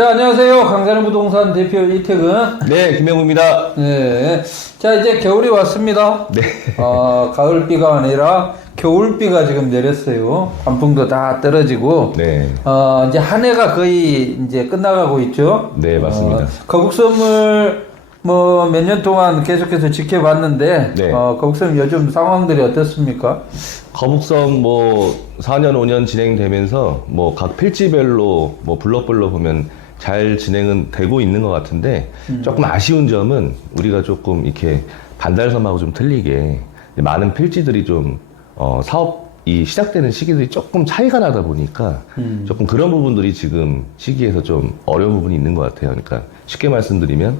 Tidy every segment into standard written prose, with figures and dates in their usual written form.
자, 안녕하세요. 강산의 부동산 대표 이태근. 네, 김명우입니다. 네. 자, 이제 겨울이 왔습니다. 네. 가을비가 아니라 겨울비가 지금 내렸어요. 단풍도 다 떨어지고. 네. 이제 한 해가 거의 이제 끝나가고 있죠. 네, 맞습니다. 거북섬을 뭐 몇 년 동안 계속해서 지켜봤는데, 네. 거북섬 요즘 상황들이 어떻습니까? 거북섬 뭐 4년, 5년 진행되면서 뭐 각 필지별로 뭐 블록별로 보면 잘 진행은 되고 있는 것 같은데 조금 아쉬운 점은 우리가 조금 이렇게 반달섬하고 좀 틀리게 많은 필지들이 좀 사업이 시작되는 시기들이 조금 차이가 나다 보니까 조금 그런 부분들이 지금 시기에서 좀 어려운 부분이 있는 것 같아요. 그러니까 쉽게 말씀드리면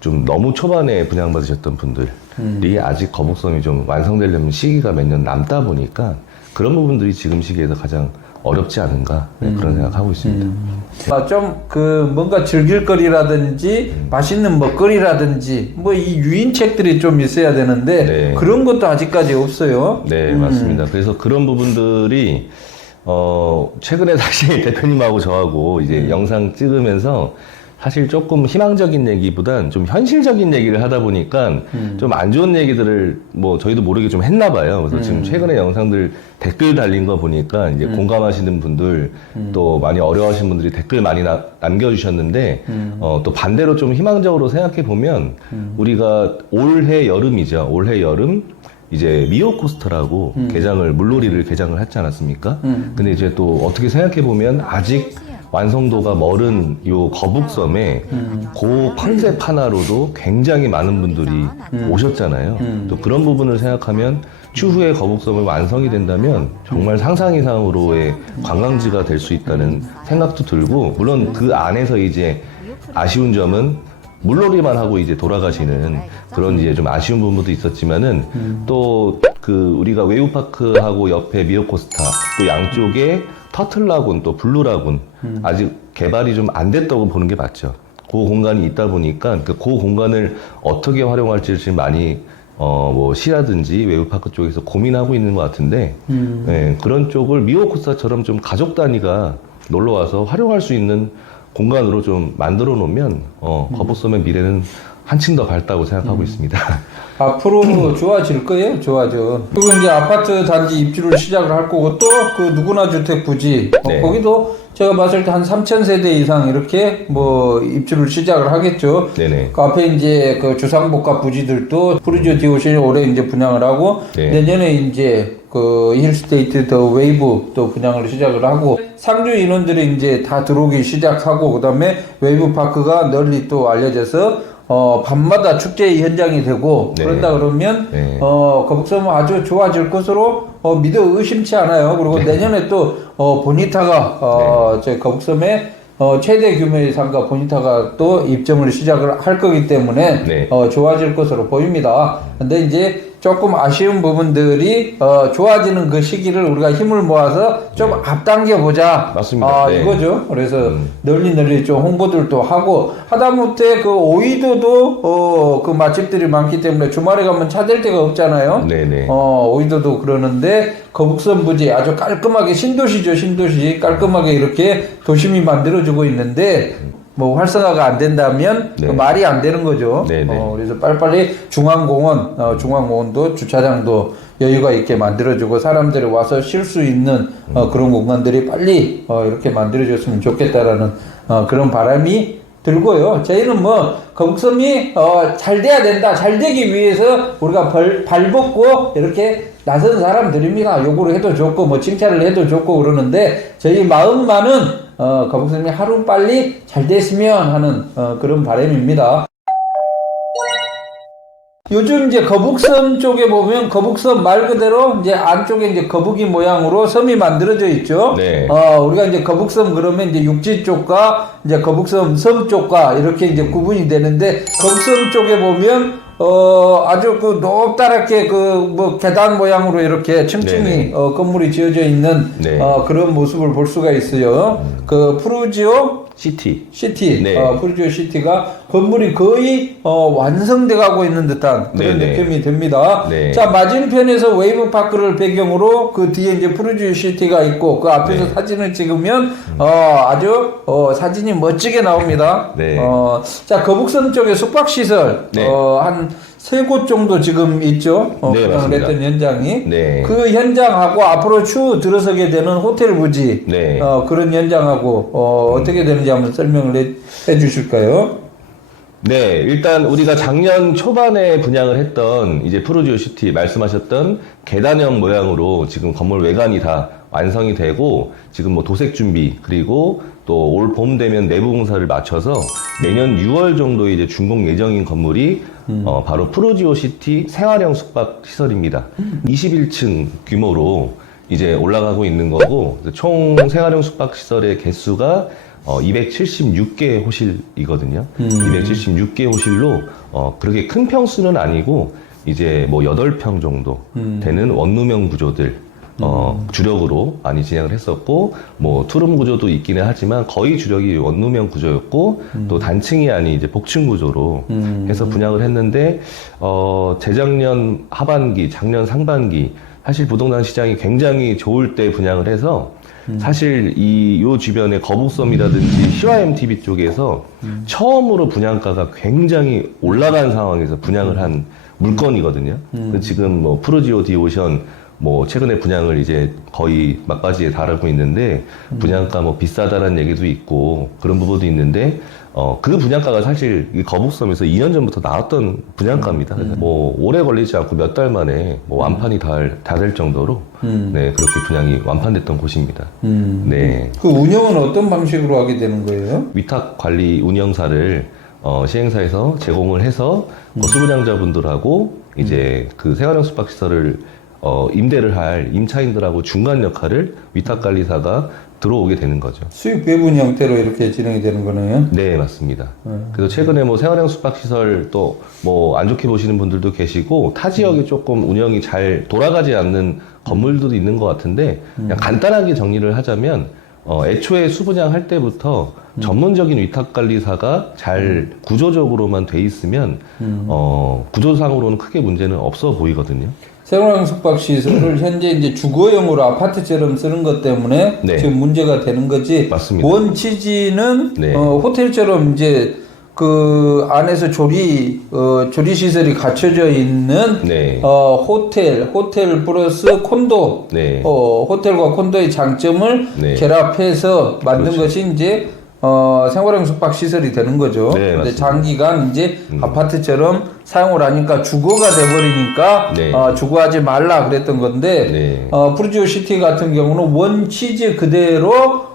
좀 너무 초반에 분양받으셨던 분들이 아직 거북섬이 좀 완성되려면 시기가 몇 년 남다 보니까 그런 부분들이 지금 시기에서 가장 어렵지 않은가 그런 생각하고 있습니다. 좀 뭔가 즐길거리라든지 맛있는 먹거리라든지 뭐 이 유인책들이 좀 있어야 되는데 네. 그런 것도 아직까지 없어요. 네, 맞습니다. 그래서 그런 부분들이 최근에 사실 대표님하고 저하고 이제 영상 찍으면서 사실 조금 희망적인 얘기보단 좀 현실적인 얘기를 하다 보니까 좀 안 좋은 얘기들을 뭐 저희도 모르게 좀 했나 봐요. 그래서 지금 최근에 영상들 댓글 달린 거 보니까 이제 공감하시는 분들 또 많이 어려워하시는 분들이 댓글 많이 남겨주셨는데 또 반대로 좀 희망적으로 생각해 보면 우리가 올해 여름이죠. 올해 여름 이제 미오코스터라고 개장을 물놀이를 개장을 했지 않았습니까? 근데 이제 또 어떻게 생각해 보면 아직 완성도가 멀은 요 거북섬에 그 컨셉 하나로도 굉장히 많은 분들이 오셨잖아요. 또 그런 부분을 생각하면 추후에 거북섬을 완성이 된다면 정말 상상 이상으로의 관광지가 될 수 있다는 생각도 들고, 물론 그 안에서 이제 아쉬운 점은 물놀이만 하고 이제 돌아가시는 그런 이제 좀 아쉬운 부분도 있었지만은 또 우리가 웨이브파크하고 옆에 미오코스타 또 양쪽에 터틀라군 또 블루라군 아직 개발이 좀 안 됐다고 보는 게 맞죠. 그 공간이 있다 보니까 그 공간을 어떻게 활용할지 지금 많이 뭐 시라든지 웨이브파크 쪽에서 고민하고 있는 것 같은데 네, 그런 쪽을 미오코스타처럼 좀 가족 단위가 놀러 와서 활용할 수 있는 공간으로 좀 만들어 놓으면 거북섬의 미래는 한층 더 밝다고 생각하고 있습니다. 앞으로 좋아질 거예요. 좋아져. 그리고 이제 아파트 단지 입주를 시작을 할 거고 또 누구나 주택 부지 네. 거기도 제가 봤을 때 한 3,000세대 이상 이렇게 뭐 입주를 시작을 하겠죠. 네네. 그 앞에 이제 주상복합 부지들도 프리지오 디오션이 올해 이제 분양을 하고 네. 내년에 이제 힐스테이트 더 웨이브 또 분양을 시작을 하고 상주 인원들이 이제 다 들어오기 시작하고 그다음에 웨이브 파크가 널리 또 알려져서 밤마다 축제 현장이 되고 네. 그런다 그러면 네. 거북섬은 아주 좋아질 것으로 믿어 의심치 않아요. 그리고 네. 내년에 또 보니타가 저 거북섬에 최대 규모의 상가 보니타가 또 입점을 시작을 할 거기 때문에 네. 좋아질 것으로 보입니다. 근데 이제 조금 아쉬운 부분들이 좋아지는 그 시기를 우리가 힘을 모아서 좀 앞당겨 보자. 맞습니다. 네. 이거죠. 그래서 널리 좀 홍보들도 하고 하다못해 오이도도 그 맛집들이 많기 때문에 주말에 가면 찾을 데가 없잖아요. 네네. 오이도도 그러는데 거북섬 부지 아주 깔끔하게 신도시죠. 신도시 깔끔하게 이렇게 도심이 만들어주고 있는데 뭐 활성화가 안 된다면 네. 말이 안 되는 거죠. 네네. 그래서 빨리빨리 중앙공원도 주차장도 여유가 있게 만들어주고 사람들이 와서 쉴 수 있는 그런 공간들이 빨리 이렇게 만들어졌으면 좋겠다라는 그런 바람이 들고요. 저희는 뭐 거북섬이 잘 돼야 된다, 잘 되기 위해서 우리가 발벗고 이렇게 나선 사람들입니다. 요구를 해도 좋고 뭐 칭찬을 해도 좋고 그러는데 저희 마음만은 거북섬이 하루 빨리 잘 됐으면 하는 그런 바람입니다. 요즘 이제 거북섬 쪽에 보면 거북섬 말 그대로 이제 안쪽에 이제 거북이 모양으로 섬이 만들어져 있죠. 네. 우리가 이제 거북섬 그러면 이제 육지 쪽과 이제 거북섬 섬 쪽과 이렇게 이제 구분이 되는데 거북섬 쪽에 보면 아주 그 높다랗게 그 뭐 계단 모양으로 이렇게 층층이 네네. 건물이 지어져 있는 네. 그런 모습을 볼 수가 있어요. 그 푸르지오 시티. 네. 푸르지오 시티가 건물이 거의 완성돼 가고 있는 듯한 그런 네네. 느낌이 듭니다. 네. 자, 맞은편에서 웨이브 파크를 배경으로 그 뒤에 이제 푸르지오 시티가 있고 그 앞에서 네. 사진을 찍으면 아주 사진이 멋지게 나옵니다. 네. 자, 거북선 쪽에 숙박 시설 네. 한 3곳 정도 지금 있죠. 네, 분양을 맞습니다. 했던 현장이. 네. 그 현장하고 앞으로 추후 들어서게 되는 호텔 부지 네. 그런 현장하고 어떻게 되는지 한번 설명을 해 주실까요? 네, 일단 우리가 작년 초반에 분양을 했던 이제 푸르지오 시티 말씀하셨던 계단형 모양으로 지금 건물 외관이 다 완성이 되고 지금 뭐 도색 준비 그리고 또 올 봄 되면 내부 공사를 마쳐서 내년 6월 정도에 이제 준공 예정인 건물이 바로 푸르지오 시티 생활형 숙박 시설입니다. 21층 규모로 이제 올라가고 있는 거고 총 생활형 숙박 시설의 개수가 276개 호실이거든요. 276개 호실로 그렇게 큰 평수는 아니고 이제 뭐 8평 정도 되는 원룸형 구조들 주력으로 많이 진행을 했었고 뭐 투룸 구조도 있기는 하지만 거의 주력이 원룸형 구조였고 또 단층이 아닌 이제 복층 구조로 해서 분양을 했는데 재작년 하반기, 작년 상반기 사실 부동산 시장이 굉장히 좋을 때 분양을 해서 사실 요 주변에 거북섬이라든지 시와MTB 쪽에서 처음으로 분양가가 굉장히 올라간 상황에서 분양을 한 물건이거든요. 지금 뭐 푸르지오 디오션 뭐 최근에 분양을 이제 거의 막바지에 달하고 있는데 분양가 뭐 비싸다라는 얘기도 있고 그런 부분도 있는데 그 분양가가 사실 이 거북섬에서 2년 전부터 나왔던 분양가입니다. 그래서 뭐 오래 걸리지 않고 몇 달 만에 뭐 완판이 다 될 정도로 네 그렇게 분양이 완판됐던 곳입니다. 네. 그 운영은 어떤 방식으로 하게 되는 거예요? 위탁 관리 운영사를 시행사에서 제공을 해서 수분양자분들하고 이제 그 생활형 숙박시설을 임대를 할 임차인들하고 중간 역할을 위탁관리사가 들어오게 되는 거죠. 수익 배분 형태로 이렇게 진행이 되는 거네요. 네, 맞습니다. 그래서 최근에 뭐 생활형 숙박시설 또 뭐 안 좋게 보시는 분들도 계시고 타 지역에 조금 운영이 잘 돌아가지 않는 건물들도 있는 것 같은데 그냥 간단하게 정리를 하자면 애초에 수분양 할 때부터 전문적인 위탁관리사가 잘 구조적으로만 돼 있으면 구조상으로는 크게 문제는 없어 보이거든요. 생활형 숙박시설을 현재 이제 주거용으로 아파트처럼 쓰는 것 때문에 네. 지금 문제가 되는 거지. 맞습니다. 원 취지는 네. 호텔처럼 이제 그 안에서 조리 시설이 갖춰져 있는 네. 호텔 플러스 콘도 네. 호텔과 콘도의 장점을 네. 결합해서 만든 그렇죠. 것이 이제 생활형 숙박 시설이 되는 거죠. 네, 근데 맞습니다. 장기간 이제 아파트처럼 사용을 하니까 주거가 돼버리니까 네. 주거하지 말라 그랬던 건데 네. 푸르지오 시티 같은 경우는 원 취지 그대로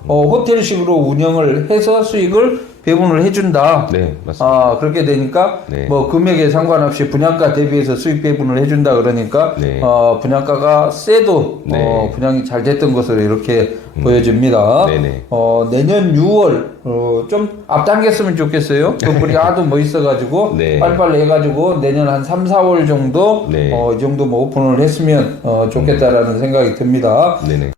호텔식으로 운영을 해서 수익을 배분을 해준다. 네, 맞습니다. 그렇게 되니까 네. 뭐 금액에 상관없이 분양가 대비해서 수익 배분을 해준다 그러니까 네. 분양가가 세도 네. 분양이 잘 됐던 것으로 이렇게 보여집니다. 네네. 내년 6월 좀 앞당겼으면 좋겠어요. 건물이 하도 뭐 있어가지고 네. 빨리빨리 해가지고 내년 한 3, 4월 정도 네. 이 정도 뭐 오픈을 했으면 좋겠다라는 생각이 듭니다. 네네.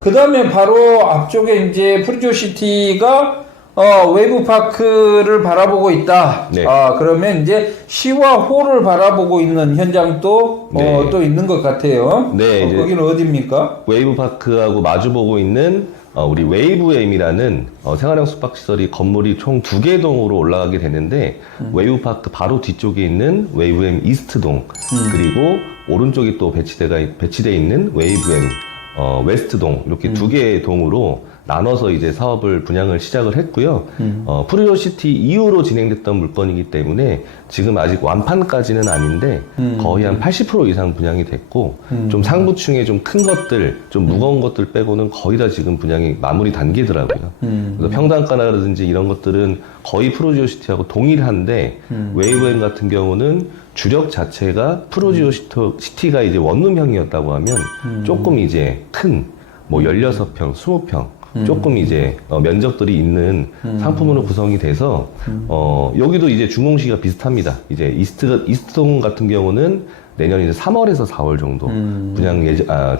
그 다음에 바로 앞쪽에 이제 푸르지오 시티가 웨이브 파크를 바라보고 있다. 네. 그러면 이제 시와호를 바라보고 있는 현장도 네. 또 있는 것 같아요. 네, 이제 거기는 어디입니까? 웨이브 파크하고 마주보고 있는 우리 웨이브엠이라는 생활형 숙박시설이 건물이 총 2개 동으로 올라가게 되는데 웨이브 파크 바로 뒤쪽에 있는 웨이브엠 이스트동 그리고 오른쪽에 또 배치돼 있는 웨이브엠 웨스트동 이렇게 2개의 동으로 나눠서 이제 사업을 분양을 시작을 했고요. 푸르지오 시티 이후로 진행됐던 물건이기 때문에 지금 아직 완판까지는 아닌데 거의 한 80% 이상 분양이 됐고 좀 상부층에 좀 큰 것들, 좀 무거운 것들 빼고는 거의 다 지금 분양이 마무리 단계더라고요. 그래서 평당가라든지 이런 것들은 거의 푸르지오 시티하고 동일한데 웨이브엠 같은 경우는 주력 자체가 푸르지오 시티가 이제 원룸형이었다고 하면 조금 이제 큰 뭐 16평, 20평 조금 이제 면적들이 있는 상품으로 구성이 돼서 여기도 이제 준공시기가 비슷합니다. 이제 이스트동 같은 경우는 내년 이제 3월에서 4월 정도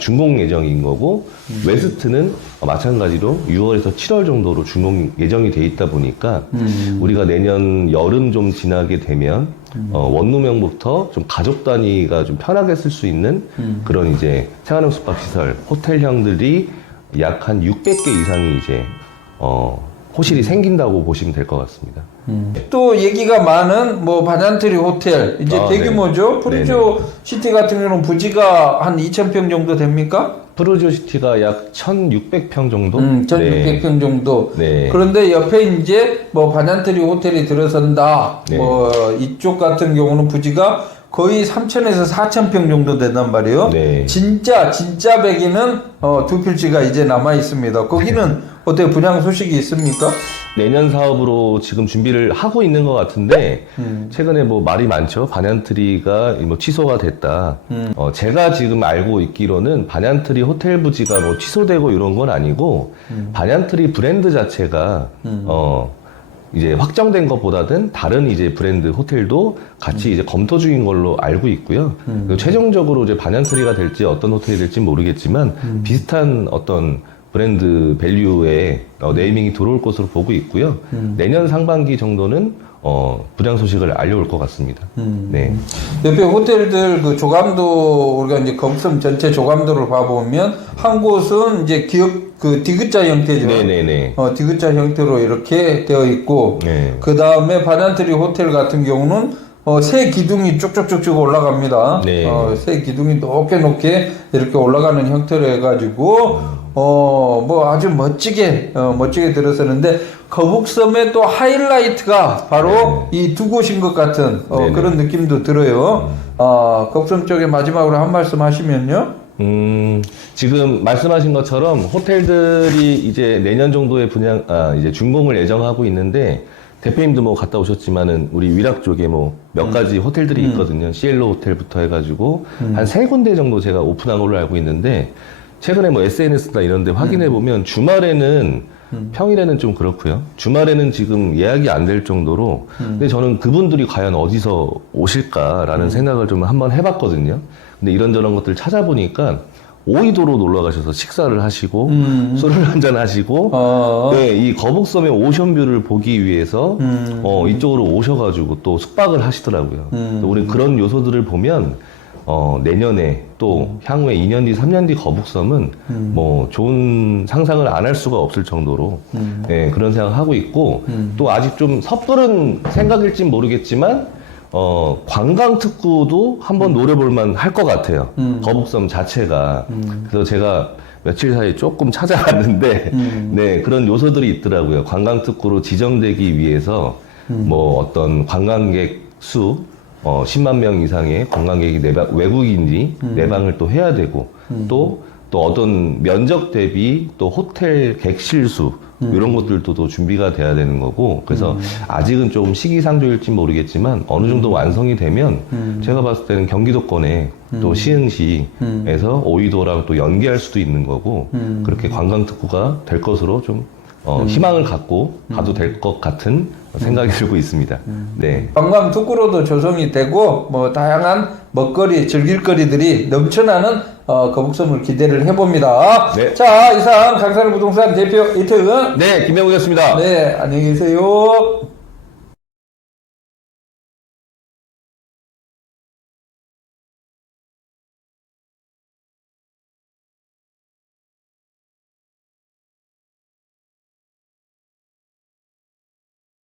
준공 예정인 거고 웨스트는 마찬가지로 6월에서 7월 정도로 준공 예정이 돼 있다 보니까 우리가 내년 여름 좀 지나게 되면 원룸형부터 좀 가족 단위가 좀 편하게 쓸 수 있는 그런 이제 생활형 숙박시설 호텔형들이 약 한 600개 이상이 이제 호실이 생긴다고 보시면 될 것 같습니다. 또 얘기가 많은 뭐 바잔트리 호텔 이제 대규모죠. 네. 프루조 시티 같은 경우는 부지가 한 2,000평 정도 됩니까? 프루조 시티가 약 1,600평 정도? 1,600평 정도. 네. 그런데 옆에 이제 뭐 바잔트리 호텔이 들어선다. 네. 뭐 이쪽 같은 경우는 부지가 거의 3,000에서 4,000평 정도 된단 말이에요. 네. 진짜 배기는 두 필지가 이제 남아 있습니다. 거기는 어떻게 분양 소식이 있습니까? 내년 사업으로 지금 준비를 하고 있는 것 같은데 최근에 뭐 말이 많죠. 반얀트리가 뭐 취소가 됐다. 제가 지금 알고 있기로는 반얀트리 호텔 부지가 뭐 취소되고 이런 건 아니고 반얀트리 브랜드 자체가 이제 확정된 것보다는 다른 이제 브랜드 호텔도 같이 이제 검토 중인 걸로 알고 있고요. 그리고 최종적으로 이제 반얀트리가 될지 어떤 호텔이 될지 모르겠지만 비슷한 어떤 브랜드 밸류의 네이밍이 들어올 것으로 보고 있고요. 내년 상반기 정도는 분양 소식을 알려올 것 같습니다. 네. 옆에 호텔들 그 조감도 우리가 이제 거북섬 전체 조감도를 봐보면 한 곳은 이제 그 디귿자 형태죠. 네네네. 디귿자 형태로 이렇게 되어 있고 네. 그 다음에 바잔트리 호텔 같은 경우는 새 기둥이 쭉쭉쭉쭉 올라갑니다. 네. 새 기둥이 높게 이렇게 올라가는 형태로 해가지고 뭐 아주 멋지게 들어서는데 거북섬의 또 하이라이트가 바로 이 두 곳인 것 같은 그런 느낌도 들어요. 거북섬 쪽에 마지막으로 한 말씀 하시면요. 지금 말씀하신 것처럼 호텔들이 이제 내년 정도에 이제 준공을 예정하고 있는데 대표님도 뭐 갔다 오셨지만은 우리 위락 쪽에 뭐 몇 가지 호텔들이 있거든요. 시엘로 호텔부터 해가지고 한 3군데 정도 제가 오픈한 걸로 알고 있는데 최근에 뭐 SNS나 이런 데 확인해 보면 주말에는 평일에는 좀 그렇고요. 주말에는 지금 예약이 안 될 정도로 근데 저는 그분들이 과연 어디서 오실까라는 생각을 좀 한번 해봤거든요. 근데 이런저런 것들 찾아보니까 오이도로 놀러 가셔서 식사를 하시고 술을 한잔 하시고 네, 이 거북섬의 오션뷰를 보기 위해서 이쪽으로 오셔가지고 또 숙박을 하시더라고요. 또 우리 그런 요소들을 보면 내년에 또 향후에 2년 뒤, 3년 뒤 거북섬은 뭐 좋은 상상을 안 할 수가 없을 정도로 네, 그런 생각을 하고 있고 또 아직 좀 섣부른 생각일진 모르겠지만 관광 특구도 한번 노려볼만 할 것 같아요. 거북섬 자체가. 그래서 제가 며칠 사이에 조금 찾아봤는데, 네, 그런 요소들이 있더라고요. 관광 특구로 지정되기 위해서, 뭐 어떤 관광객 수, 10만 명 이상의 관광객이 외국인이 내방을 또 해야 되고, 또 어떤 면적 대비 또 호텔 객실 수, 이런 것들도 또 준비가 돼야 되는 거고, 그래서 아직은 조금 시기상조일지 모르겠지만 어느 정도 완성이 되면 제가 봤을 때는 경기도권에 또 시흥시에서 오이도랑 또 연계할 수도 있는 거고, 그렇게 관광특구가 될 것으로 좀 희망을 갖고 가도 될 것 같은 생각이 들고 있습니다. 네. 관광 특구로도 조성이 되고 뭐 다양한 먹거리, 즐길거리들이 넘쳐나는 거북섬을 기대를 해봅니다. 네. 자, 이상 강산을 부동산 대표 이태은. 네, 김명우였습니다. 네, 안녕히 계세요.